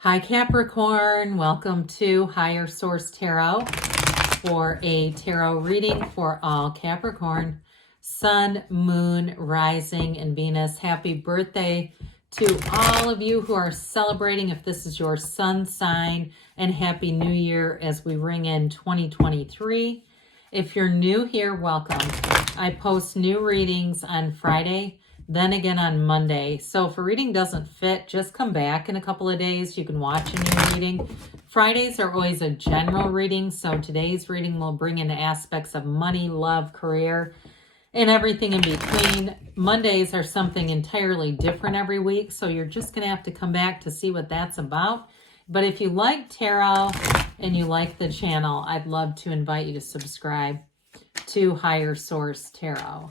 Hi Capricorn, welcome to Higher Source Tarot for a tarot reading for all Capricorn, Sun, Moon, Rising, and Venus. Happy birthday to all of you who are celebrating if this is your sun sign, and Happy New Year as we ring in 2023. If you're new here, welcome. I post new readings on Friday, then again on Monday. So if a reading doesn't fit, just come back in a couple of days. You can watch a new reading. Fridays are always a general reading, so today's reading will bring in aspects of money, love, career, and everything in between. Mondays are something entirely different every week, so you're just going to have to come back to see what that's about. But if you like tarot and you like the channel, I'd love to invite you to subscribe to Higher Source Tarot.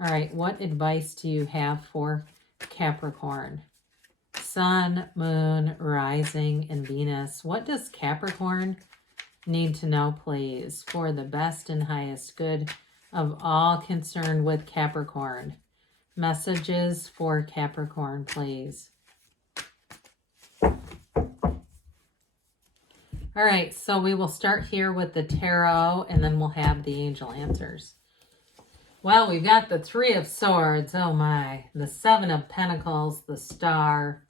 All right, what advice do you have for Capricorn? Sun, Moon, Rising, and Venus. What does Capricorn need to know, please, for the best and highest good of all concerned with Capricorn? Messages for Capricorn, please. All right, so we will start here with the tarot, and then we'll have the angel answers. Well, we've got the Three of Swords, oh my, the Seven of Pentacles, the Star,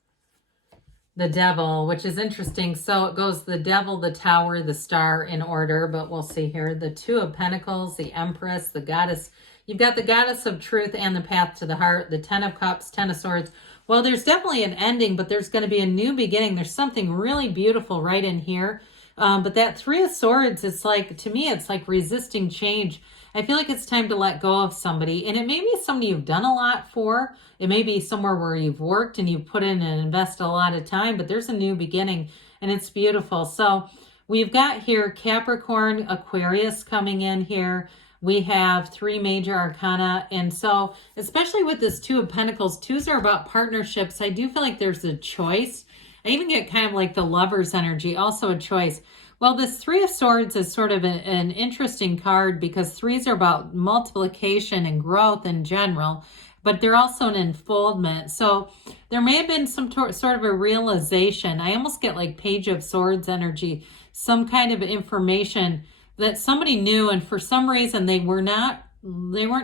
the Devil, which is interesting. So it goes the Devil, the Tower, the Star in order, but we'll see here. The Two of Pentacles, the Empress, the Goddess. You've got the Goddess of Truth and the Path to the Heart, the Ten of Cups, Ten of Swords. Well, there's definitely an ending, but there's going to be a new beginning. There's something really beautiful right in here. But that Three of Swords, it's like, to me, it's like resisting change. I feel like it's time to let go of somebody, and it may be somebody you've done a lot for. It may be somewhere where you've worked and you've put in and invested a lot of time, but there's a new beginning, and it's beautiful. So we've got here Capricorn, Aquarius coming in here. We have three major arcana, and so especially with this Two of Pentacles, twos are about partnerships. I do feel like there's a choice. I even get kind of like the Lover's energy, also a choice. Well, this Three of Swords is sort of an interesting card because threes are about multiplication and growth in general, but they're also an unfoldment. So there may have been some sort of a realization. I almost get like Page of Swords energy, some kind of information that somebody knew, and for some reason they weren't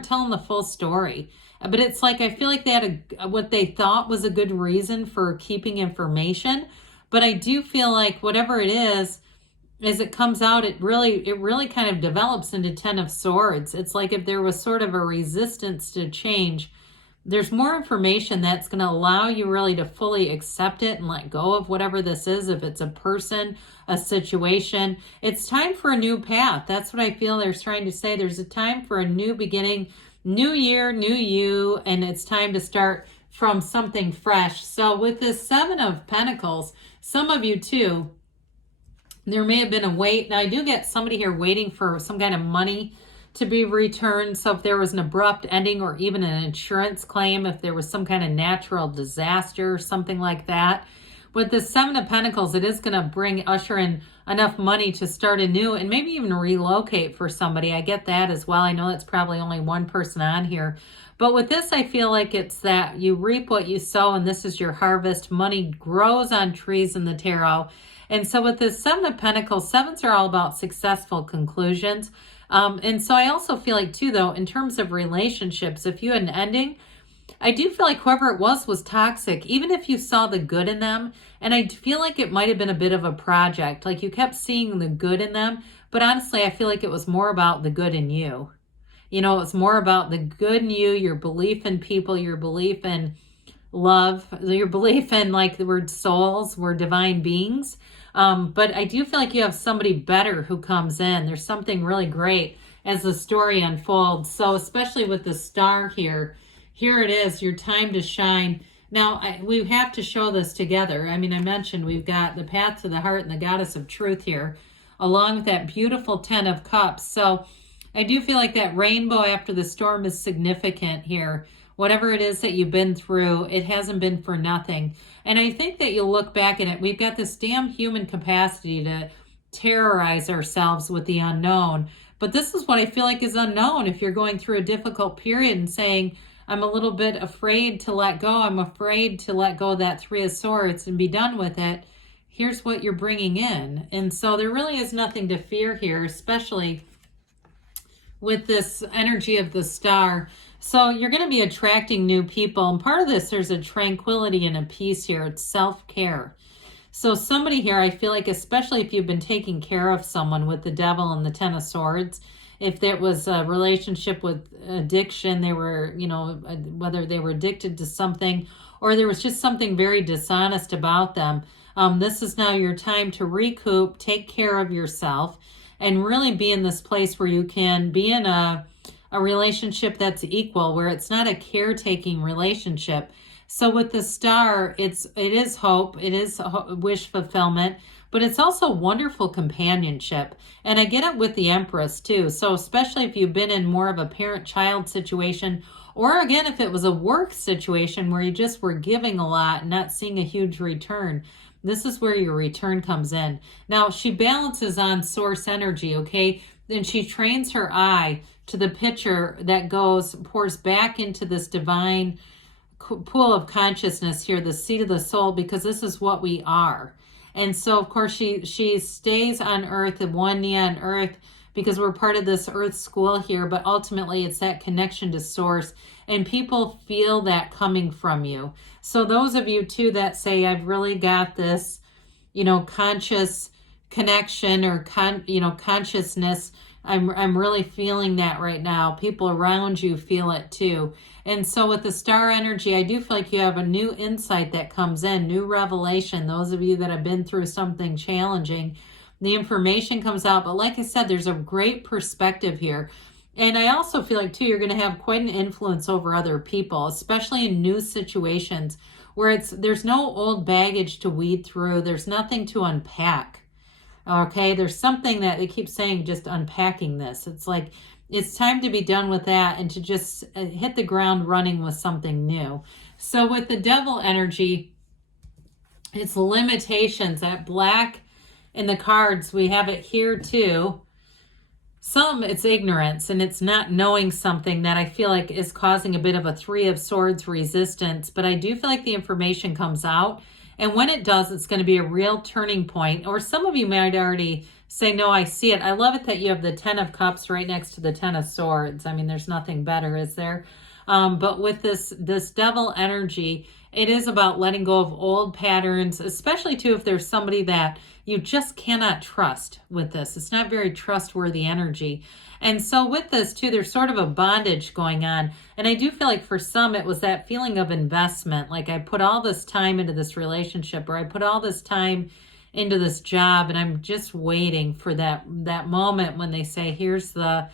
telling the full story. But it's like, I feel like they had what they thought was a good reason for keeping information. But I do feel like whatever it is, as it comes out, it really kind of develops into Ten of Swords. It's like if there was sort of a resistance to change, there's more information that's going to allow you really to fully accept it and let go of whatever this is. If it's a person, a situation, it's time for a new path. That's what I feel they're trying to say. There's a time for a new beginning, new year, new you, and it's time to start from something fresh. So with this Seven of Pentacles, some of you too, there may have been a wait. Now, I do get somebody here waiting for some kind of money to be returned. So if there was an abrupt ending or even an insurance claim, if there was some kind of natural disaster or something like that. With the Seven of Pentacles, it is going to usher in enough money to start anew and maybe even relocate for somebody. I get that as well. I know that's probably only one person on here. But with this, I feel like it's that you reap what you sow, and this is your harvest. Money grows on trees in the tarot. And so with the Seven of Pentacles, sevens are all about successful conclusions. And so I also feel like too, though, in terms of relationships, if you had an ending, I do feel like whoever it was toxic, even if you saw the good in them. And I feel like it might have been a bit of a project. Like you kept seeing the good in them. But honestly, I feel like it was more about the good in you. You know, it's more about the good in you, your belief in people, your belief in love, your belief in, like the word souls, we're divine beings. But I do feel like you have somebody better who comes in. There's something really great as the story unfolds. So especially with the Star here it is, your time to shine. Now, we have to show this together. I mean, I mentioned we've got the Path to the Heart and the Goddess of Truth here, along with that beautiful Ten of Cups. So I do feel like that rainbow after the storm is significant here. Whatever it is that you've been through, it hasn't been for nothing. And I think that you'll look back at it. We've got this damn human capacity to terrorize ourselves with the unknown. But this is what I feel like is unknown. If you're going through a difficult period and saying, I'm a little bit afraid to let go. I'm afraid to let go of that Three of Swords and be done with it. Here's what you're bringing in. And so there really is nothing to fear here, especially with this energy of the Star. So you're going to be attracting new people. And part of this, there's a tranquility and a peace here. It's self-care. So somebody here, I feel like, especially if you've been taking care of someone with the Devil and the Ten of Swords, if there was a relationship with addiction, they were, you know, whether they were addicted to something or there was just something very dishonest about them, this is now your time to recoup, take care of yourself, and really be in this place where you can be in a relationship that's equal, where it's not a caretaking relationship. So with the Star, it is hope, it is wish fulfillment, but it's also wonderful companionship. And I get it with the Empress too. So especially if you've been in more of a parent-child situation, or again, if it was a work situation where you just were giving a lot and not seeing a huge return, this is where your return comes in. Now, she balances on source energy, okay? Then she trains her eye to the picture that pours back into this divine pool of consciousness here, the seat of the soul, because this is what we are. And so, of course, she stays on earth, and one knee on earth, because we're part of this earth school here, but ultimately it's that connection to source, and people feel that coming from you. So those of you too that say, I've really got this, you know, conscious connection or consciousness, I'm really feeling that right now. People around you feel it too. And so with the Star energy, I do feel like you have a new insight that comes in, new revelation. Those of you that have been through something challenging, the information comes out. But like I said, there's a great perspective here. And I also feel like too, you're going to have quite an influence over other people, especially in new situations where there's no old baggage to weed through. There's nothing to unpack. Okay, there's something that they keep saying, just unpacking this. It's like, it's time to be done with that and to just hit the ground running with something new. So with the Devil energy, it's limitations. That black in the cards, we have it here too. Some, it's ignorance, and it's not knowing something that I feel like is causing a bit of a Three of Swords resistance. But I do feel like the information comes out. And when it does, it's going to be a real turning point. Or some of you might already say, no, I see it. I love it that you have the Ten of Cups right next to the Ten of Swords. I mean, there's nothing better, is there? But with this Devil energy, it is about letting go of old patterns, especially too if there's somebody that you just cannot trust with this. It's not very trustworthy energy. And so with this too, there's sort of a bondage going on. And I do feel like for some, it was that feeling of investment. Like I put all this time into this relationship, or I put all this time into this job, and I'm just waiting for that moment when they say, here's the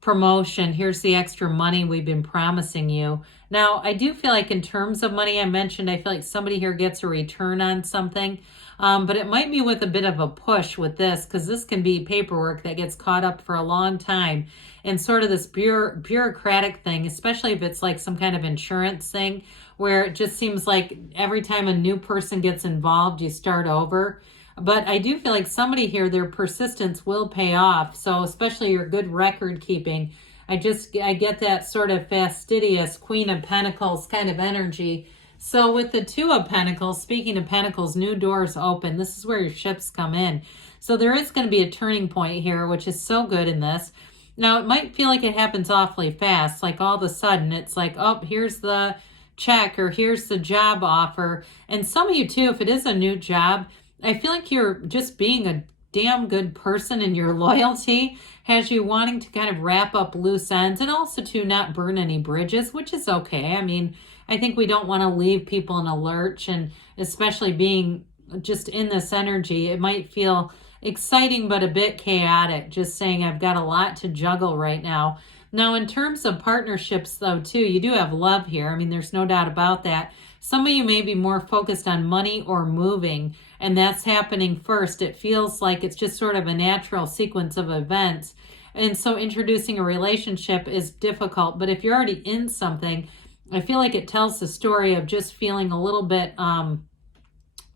promotion, here's the extra money we've been promising you. Now, I do feel like in terms of money, I mentioned, I feel like somebody here gets a return on something. But it might be with a bit of a push with this, because this can be paperwork that gets caught up for a long time and sort of this bureaucratic thing, especially if it's like some kind of insurance thing where it just seems like every time a new person gets involved, you start over. But I do feel like somebody here, their persistence will pay off. So especially your good record keeping, I get that sort of fastidious Queen of Pentacles kind of energy. So with the Two of Pentacles, speaking of Pentacles, new doors open. This is where your ships come in. So there is going to be a turning point here, which is so good in this. Now, it might feel like it happens awfully fast. Like all of a sudden, it's like, oh, here's the check, or here's the job offer. And some of you too, if it is a new job, I feel like you're just being a damn good person, and your loyalty has you wanting to kind of wrap up loose ends, and also to not burn any bridges, which is okay. I mean, I think we don't want to leave people in a lurch, and especially being just in this energy, it might feel exciting but a bit chaotic, just saying I've got a lot to juggle right now. Now, in terms of partnerships though too, you do have love here. I mean, there's no doubt about that. Some of you may be more focused on money or moving, and that's happening first. It feels like it's just sort of a natural sequence of events. And so introducing a relationship is difficult, but if you're already in something, I feel like it tells the story of just feeling a little bit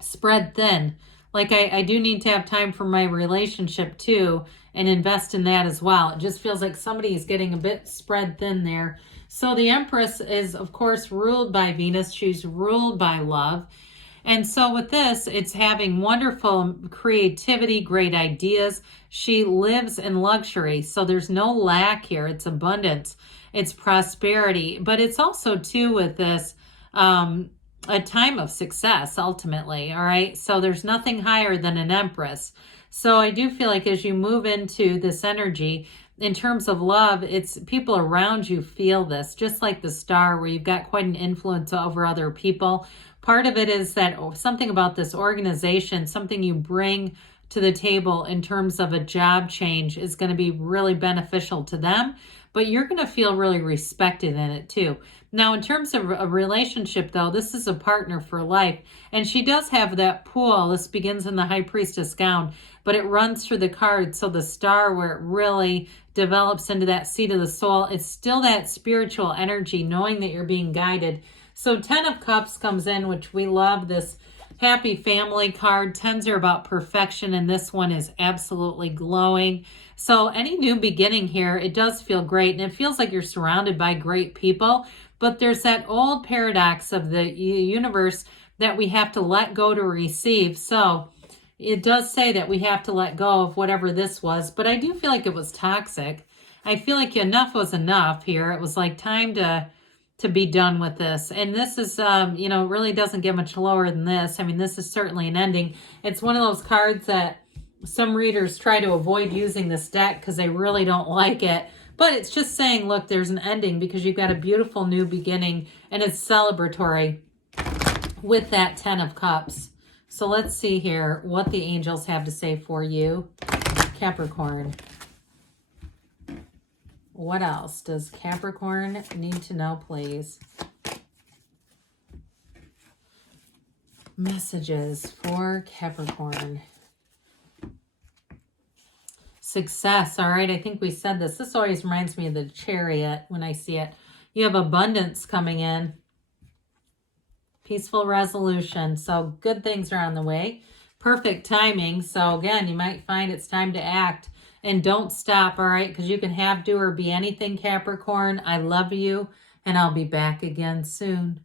spread thin. Like I do need to have time for my relationship too, and invest in that as well. It just feels like somebody is getting a bit spread thin there. So the Empress is, of course, ruled by Venus. She's ruled by love. And so with this, it's having wonderful creativity, great ideas. She lives in luxury. So there's no lack here. It's abundance. It's prosperity. But it's also, too, with this, a time of success, ultimately. All right. So there's nothing higher than an Empress. So I do feel like as you move into this energy, in terms of love, it's people around you feel this, just like the Star, where you've got quite an influence over other people. Part of it is that something about this organization, something you bring to the table in terms of a job change is going to be really beneficial to them, but you're going to feel really respected in it too. Now, in terms of a relationship, though, this is a partner for life, and she does have that pool. This begins in the High Priestess gown, but it runs through the cards. So the Star, where it really develops into that seat of the soul, it's still that spiritual energy, knowing that you're being guided. So 10 of Cups comes in, which we love, this happy family card. 10s are about perfection, and this one is absolutely glowing. So any new beginning here, it does feel great, and it feels like you're surrounded by great people. But there's that old paradox of the universe that we have to let go to receive. So it does say that we have to let go of whatever this was, but I do feel like it was toxic. I feel like enough was enough here. It was like time to be done with this. And this is, really doesn't get much lower than this. I mean, this is certainly an ending. It's one of those cards that some readers try to avoid using this deck because they really don't like it. But it's just saying, look, there's an ending because you've got a beautiful new beginning, and it's celebratory with that 10 of Cups. So let's see here what the angels have to say for you, Capricorn. What else does Capricorn need to know, please? Messages for Capricorn. Success. All right, I think we said this. This always reminds me of the Chariot when I see it. You have abundance coming in. Peaceful resolution. So good things are on the way. Perfect timing. So again, you might find it's time to act. And don't stop, all right? Because you can have, do, or be anything, Capricorn. I love you, and I'll be back again soon.